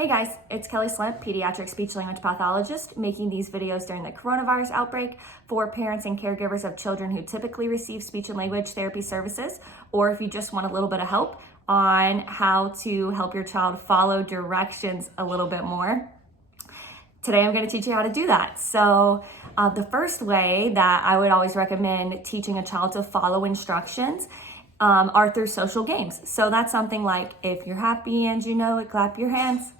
Hey guys, it's Kelly Slimp, pediatric speech-language pathologist, making these videos during the coronavirus outbreak for parents and caregivers of children who typically receive speech and language therapy services, or if you just want a little bit of help on how to help your child follow directions a little bit more. Today I'm going to teach you how to do that. So the first way that I would always recommend teaching a child to follow instructions are through social games. So that's something like, if you're happy and you know it, clap your hands.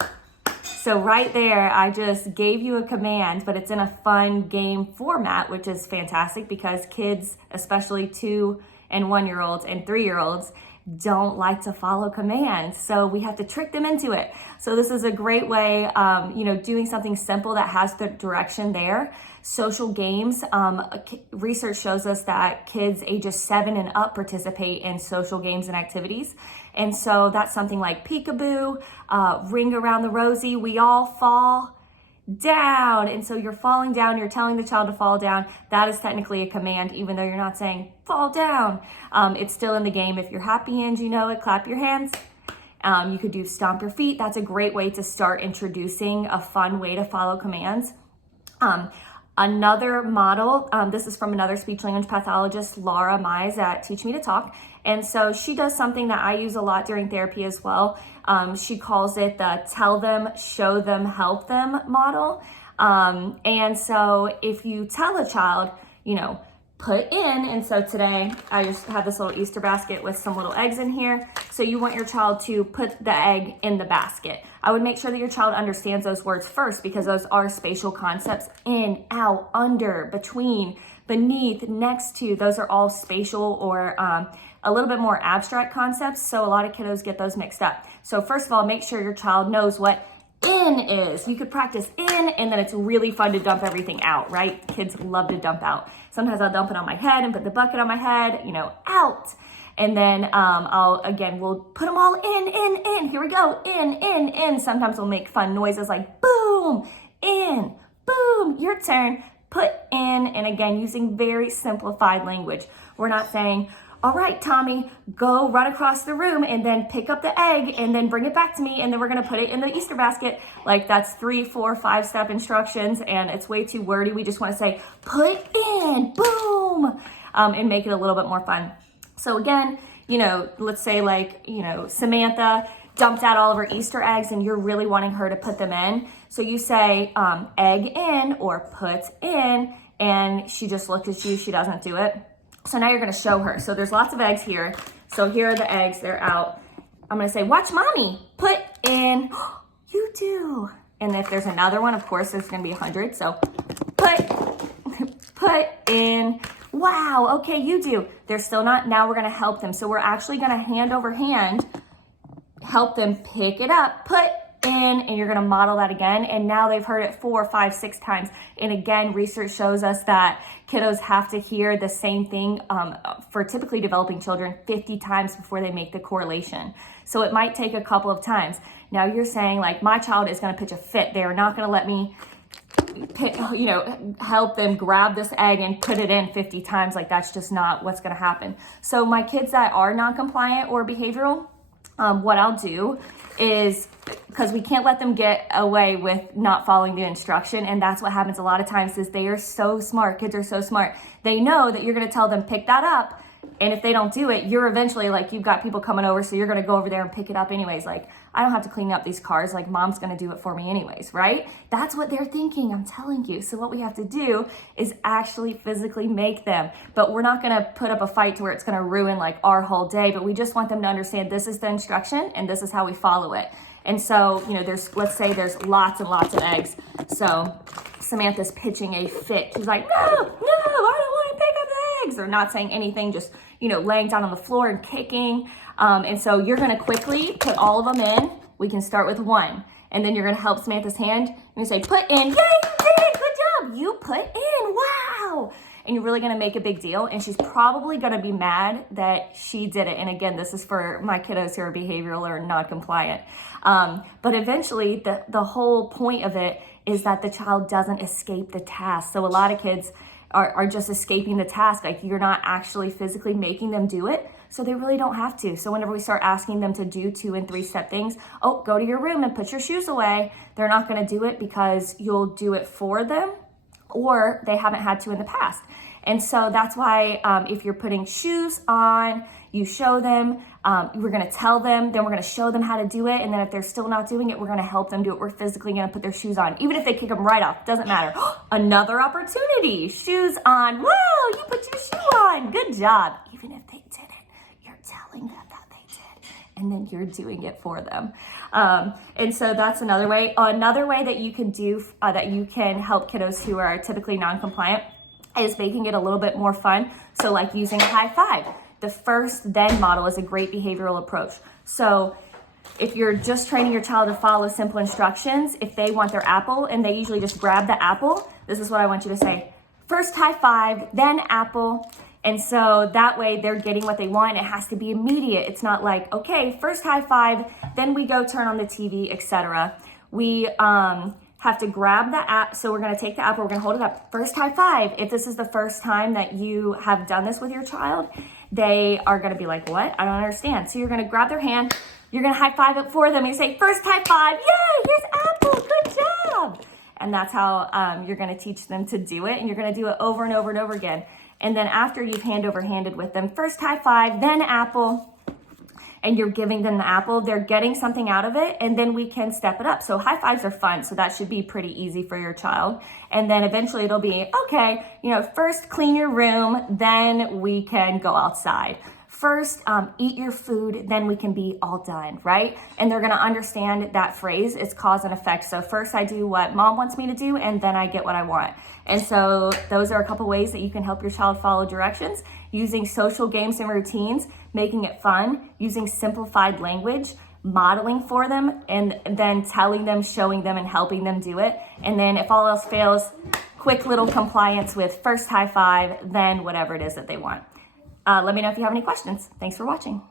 So right there, I just gave you a command, but it's in a fun game format, which is fantastic because kids, especially 2 and 1-year-olds and 3-year-olds, don't like to follow commands. So we have to trick them into it. So this is a great way, doing something simple that has the direction there. Social games, research shows us that kids ages 7 and up participate in social games and activities. And so that's something like peekaboo, ring around the rosey, we all fall down. And so you're falling down, you're telling the child to fall down. That is technically a command, even though you're not saying fall down. It's still in the game. If you're happy and you know it, clap your hands. You could do stomp your feet. That's a great way to start introducing a fun way to follow commands. Another model, this is from another speech language pathologist, Laura Mize at Teach Me to Talk. And so she does something that I use a lot during therapy as well. She calls it the tell them, show them, help them model. And so if you tell a child, put in, and so today I just have this little Easter basket with some little eggs in here. So you want your child to put the egg in the basket. I would make sure that your child understands those words first because those are spatial concepts. In, out, under, between, beneath, next to, those are all spatial or a little bit more abstract concepts. So a lot of kiddos get those mixed up. So first of all, make sure your child knows what in is. You could practice in, and then it's really fun to dump everything out, right? Kids love to dump out. Sometimes I'll dump it on my head and put the bucket on my head, out. And then we'll put them all in. Here we go, in. Sometimes we'll make fun noises like boom, in, boom, your turn, put in. And again, using very simplified language. We're not saying, all right, Tommy, go run across the room and then pick up the egg and then bring it back to me and then we're gonna put it in the Easter basket. Like that's 3, 4, 5-step instructions and it's way too wordy. We just wanna say, put in, boom, and make it a little bit more fun. So again, let's say Samantha dumped out all of her Easter eggs and you're really wanting her to put them in. So you say egg in or put in and she just looks at you, she doesn't do it. So now you're gonna show her. So there's lots of eggs here. So here are the eggs, they're out. I'm gonna say, watch mommy, put in, you do. And if there's another one, of course, there's gonna be 100. So put in, wow, okay, you do. They're still not, now we're gonna help them. So we're actually gonna hand over hand, help them pick it up, put in, and you're gonna model that again. And now they've heard it 4, 5, 6 times. And again, research shows us that kiddos have to hear the same thing for typically developing children 50 times before they make the correlation. So it might take a couple of times. Now you're saying like, my child is gonna pitch a fit. They're not gonna let me help them grab this egg and put it in 50 times. Like that's just not what's gonna happen. So my kids that are non-compliant or behavioral, what I'll do is, because we can't let them get away with not following the instruction, and that's what happens a lot of times is they are so smart, kids are so smart. They know that you're gonna tell them pick that up, and if they don't do it, you're eventually like, you've got people coming over, so you're gonna go over there and pick it up anyways. Like, I don't have to clean up these cars, like mom's gonna do it for me anyways, right? That's what they're thinking, I'm telling you. So what we have to do is actually physically make them, but we're not gonna put up a fight to where it's gonna ruin like our whole day, but we just want them to understand this is the instruction and this is how we follow it. And so, let's say there's lots and lots of eggs. So Samantha's pitching a fit. She's like, no, I don't want to pick up the eggs. Or not saying anything, just, laying down on the floor and kicking. And so you're going to quickly put all of them in. We can start with 1. And then you're going to help Samantha's hand. And you say, put in. Yay, you did. Good job. You put in. Wow. And you're really going to make a big deal. And she's probably going to be mad that she did it. And again, this is for my kiddos who are behavioral or non-compliant. But eventually, the whole point of it is that the child doesn't escape the task. So a lot of kids, are just escaping the task. Like you're not actually physically making them do it. So they really don't have to. So whenever we start asking them to do 2 and 3 step things, oh, go to your room and put your shoes away, they're not gonna do it because you'll do it for them or they haven't had to in the past. And so that's why if you're putting shoes on, you show them, we're gonna tell them, then we're gonna show them how to do it. And then if they're still not doing it, we're gonna help them do it. We're physically gonna put their shoes on. Even if they kick them right off, doesn't matter. Another opportunity, shoes on. Wow, you put your shoe on, good job. Even if they didn't, you're telling them that they did. And then you're doing it for them. And so that's another way. Another way that you can do, that you can help kiddos who are typically non-compliant is making it a little bit more fun. So like using a high five. The first then model is a great behavioral approach. So if you're just training your child to follow simple instructions, if they want their apple and they usually just grab the apple, this is what I want you to say. First high five, then apple. And so that way they're getting what they want. It has to be immediate. It's not like, okay, first high five, then we go turn on the TV, etc. We have to grab the app. So we're gonna take the apple, we're gonna hold it up. First high five. If this is the first time that you have done this with your child, they are gonna be like, what? I don't understand. So you're gonna grab their hand, you're gonna high five it for them. You say, first high five, yay, here's apple, good job. And that's how you're gonna teach them to do it. And you're gonna do it over and over and over again. And then after you've hand over handed with them, first high five, then apple, and you're giving them the apple, they're getting something out of it, and then we can step it up. So high fives are fun, so that should be pretty easy for your child. And then eventually it'll be, okay, first clean your room, then we can go outside. First, eat your food, then we can be all done, right? And they're gonna understand that phrase, it's cause and effect. So first I do what mom wants me to do, and then I get what I want. And so those are a couple ways that you can help your child follow directions, using social games and routines, making it fun, using simplified language, modeling for them, and then telling them, showing them, and helping them do it. And then if all else fails, quick little compliance with first high five, then whatever it is that they want. Let me know if you have any questions. Thanks for watching.